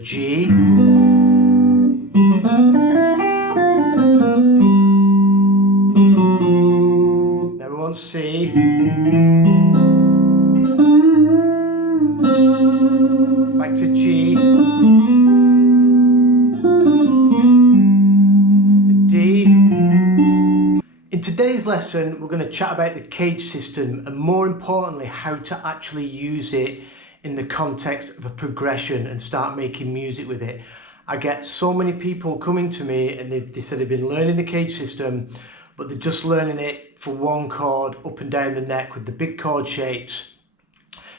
G, now we want C, back to G, and D. In today's lesson, we're going to chat about the CAGED system and, more importantly, how to actually use it in the context of a progression and start making music with it. I get so many people coming to me and they said they've been learning the CAGED system, but they're just learning it for one chord up and down the neck with the big chord shapes,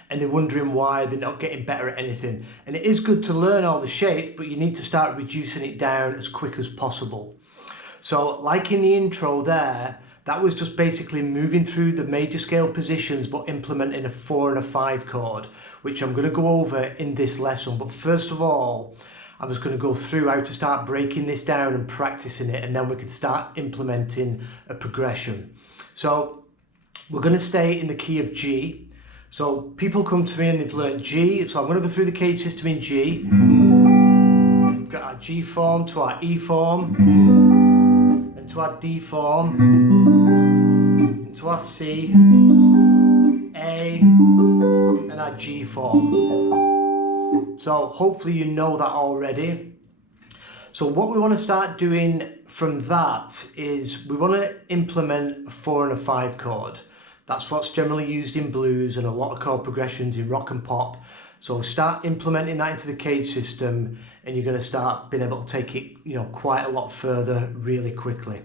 and they're wondering why they're not getting better at anything. And it is good to learn all the shapes, but you need to start reducing it down as quick as possible. So like in the intro there, that was just basically moving through the major scale positions but implementing a 4 and a 5 chord, which I'm going to go over in this lesson. But first of all, I'm just going to go through how to start breaking this down and practicing it, and then we can start implementing a progression. So we're going to stay in the key of G. So people come to me and they've learned G, so I'm going to go through the CAGED system in G. We've got our G form to our E form, to our D form, into our C, A, and our G form. So hopefully you know that already. So what we want to start doing from that is we want to implement a 4 and a 5 chord. That's what's generally used in blues and a lot of chord progressions in rock and pop. So start implementing that into the CAGED system and you're going to start being able to take it, quite a lot further really quickly.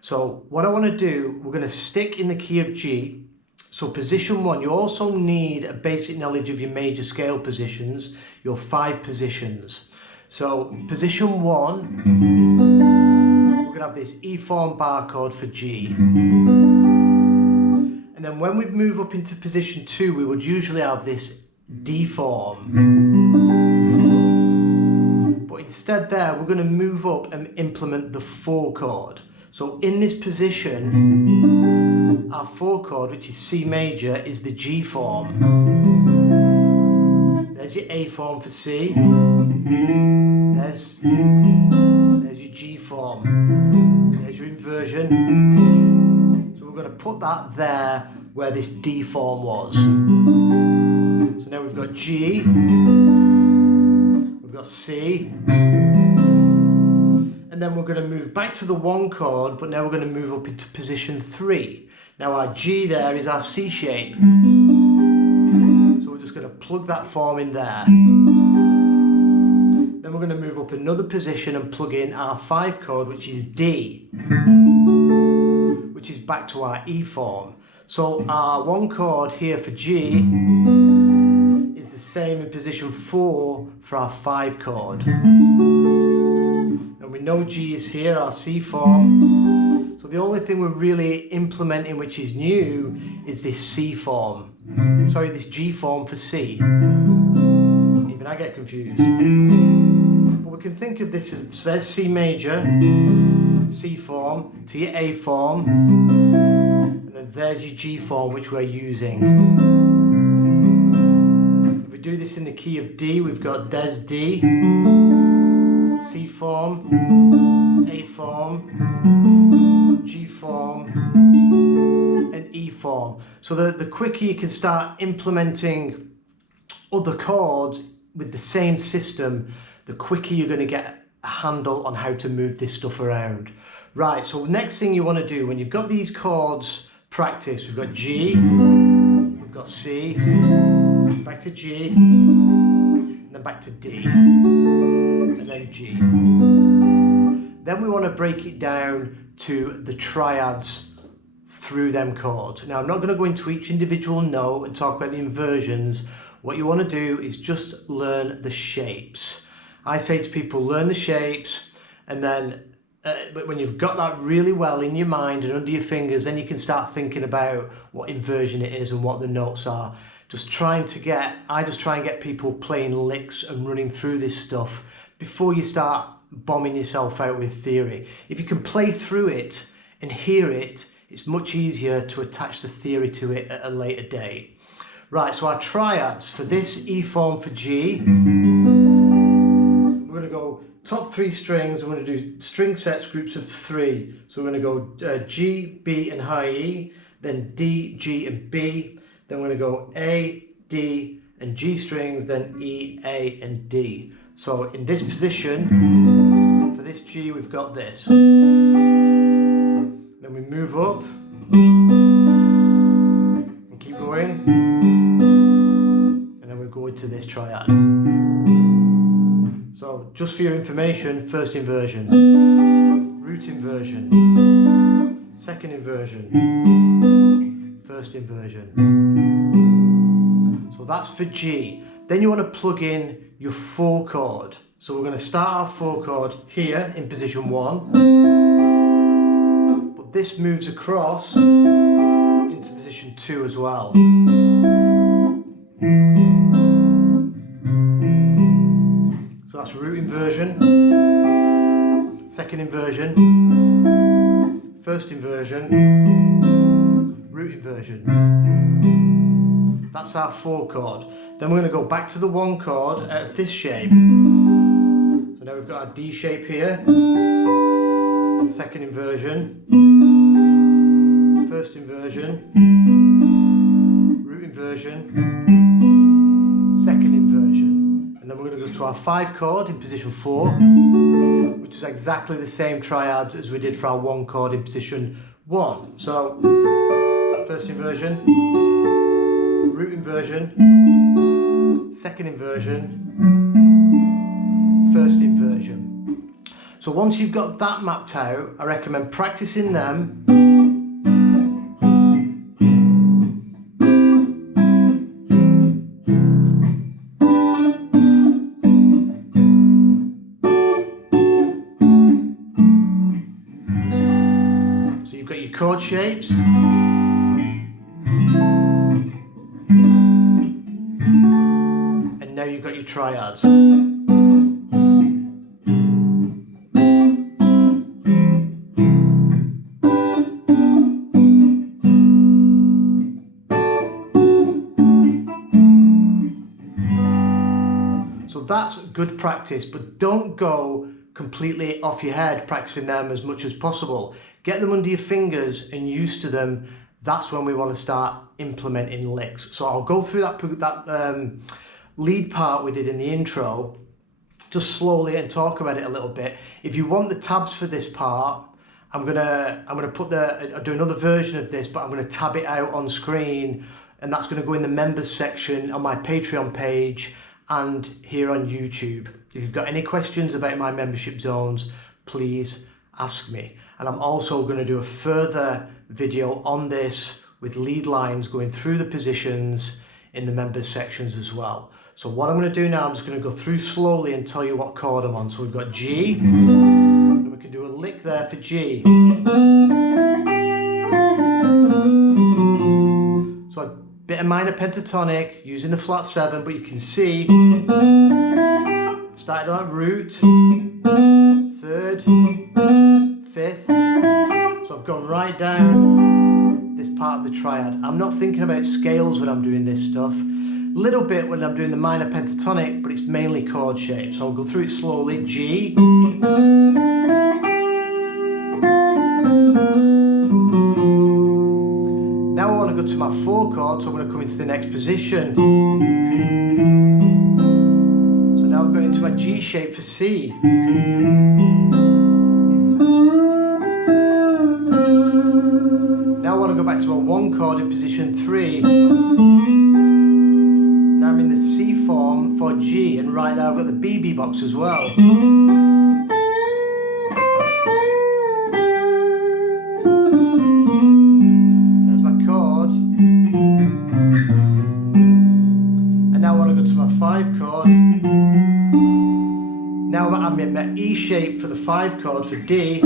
So what I want to do, we're going to stick in the key of G. So position 1, you also need a basic knowledge of your major scale positions, your 5 positions. So position 1, we're going to have this E form bar chord for G. And then when we move up into position 2, we would usually have this D form. But instead there, we're going to move up and implement the 4 chord. So in this position, our 4 chord, which is C major, is the G form. There's your A form for C. There's your G form. There's your inversion. So we're going to put that there where this D form was. So now we've got G, we've got C, and then we're going to move back to the 1 chord, but now we're going to move up into position 3. Now our G there is our C shape. So we're just going to plug that form in there. Then we're going to move up another position and plug in our 5 chord, which is D, which is back to our E form. So our 1 chord here for G is the same in position 4 for our 5 chord. And we know G is here, our C form. So the only thing we're really implementing which is new is this C form. Sorry, this G form for C. Even I get confused. But we can think of this as, so there's C major, C form, to your A form, and then there's your G form which we're using. If we do this in the key of D, we've got Des D, C form, A form, G form, and E form. So the quicker you can start implementing other chords with the same system, the quicker you're going to get a handle on how to move this stuff around. Right, so next thing you want to do when you've got these chords practiced, we've got G, we've got C, back to G, and then back to D, and then G. Then we want to break it down to the triads through them chords. Now I'm not going to go into each individual note and talk about the inversions. What you want to do is just learn the shapes. I say to people, learn the shapes, and then but when you've got that really well in your mind and under your fingers, then you can start thinking about what inversion it is and what the notes are. I just try and get people playing licks and running through this stuff before you start bombing yourself out with theory. If you can play through it and hear it, it's much easier to attach the theory to it at a later date. Right, so our triads for this E form for G, top 3 strings, we're going to do string sets groups of 3. So we're going to go G, B and high E, then D, G and B, then we're going to go A, D and G strings, then E, A and D. So in this position, for this G we've got this. Then we move up and keep going, and then we go into this triad. So just for your information, first inversion, root inversion, second inversion, first inversion. So that's for G. Then you want to plug in your 4 chord. So we're going to start our 4 chord here in position 1. But this moves across into position 2 as well. So that's root inversion, second inversion, first inversion, root inversion. That's our 4 chord. Then we're going to go back to the 1 chord out of this shape. So now we've got our D shape here, second inversion, first inversion, root inversion, second inversion. And then we're going to go to our 5 chord in position 4, which is exactly the same triads as we did for our 1 chord in position 1. So first inversion, root inversion, second inversion, first inversion. So once you've got that mapped out, I recommend practicing them. So you've got your chord shapes. Now you've got your triads. So that's good practice, but don't go completely off your head practicing them as much as possible. Get them under your fingers and used to them. That's when we want to start implementing licks. So I'll go through that lead part we did in the intro just slowly and talk about it a little bit. If you want the tabs for this part, I'm gonna I'll do another version of this, but I'm gonna tab it out on screen, and that's gonna go in the members section on my Patreon page and here on YouTube. If you've got any questions about my membership zones, please ask me. And I'm also gonna do a further video on this with lead lines going through the positions in the members sections as well. So what I'm going to do now, I'm just going to go through slowly and tell you what chord I'm on. So we've got G, and we can do a lick there for G. So a bit of minor pentatonic using the flat 7, but you can see, started on root, 3rd, 5th, so I've gone right down this part of the triad. I'm not thinking about scales when I'm doing this stuff. Little bit when I'm doing the minor pentatonic, but it's mainly chord shapes. So I'll go through it slowly. G, now I want to go to my 4 chord, so I'm going to come into the next position. So now I've gone into my G shape for C. Now I want to go back to my 1 chord in position 3. Now I'm in the C form for G, and right there I've got the BB box as well. There's my chord. And now I want to go to my 5 chord. Now I'm in my E shape for the 5 chord for D.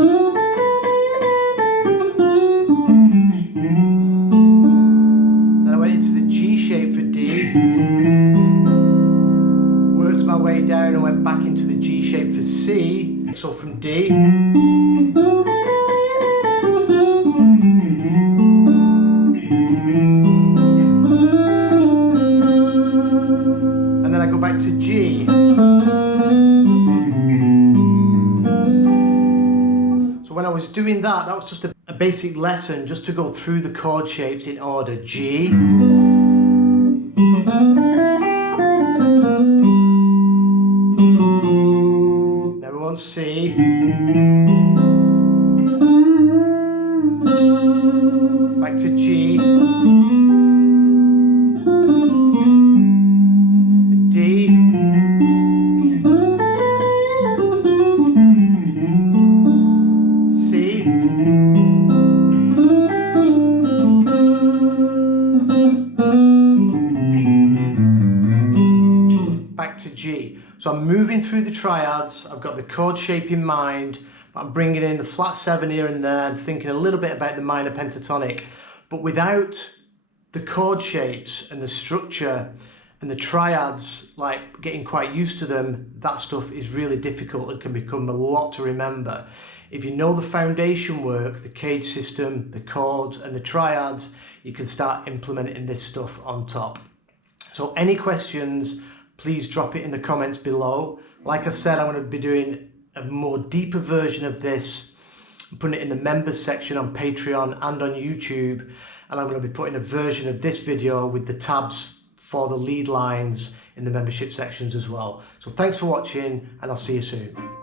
Then I went into the G shape for D. Worked my way down and went back into the G shape for C. So from D. And then I go back to G. was doing that, that was just a basic lesson just to go through the chord shapes in order. G, now we want C, back to G, D, C, back to G. So I'm moving through the triads, I've got the chord shape in mind, but I'm bringing in the flat 7 here and there and thinking a little bit about the minor pentatonic. But without the chord shapes and the structure and the triads, like getting quite used to them, that stuff is really difficult and can become a lot to remember. If you know the foundation work, the CAGED system, the chords and the triads, you can start implementing this stuff on top. So any questions, please drop it in the comments below. Like I said, I'm going to be doing a more deeper version of this. I'm putting it in the members section on Patreon and on YouTube. And I'm going to be putting a version of this video with the tabs for the lead lines in the membership sections as well. So thanks for watching, and I'll see you soon.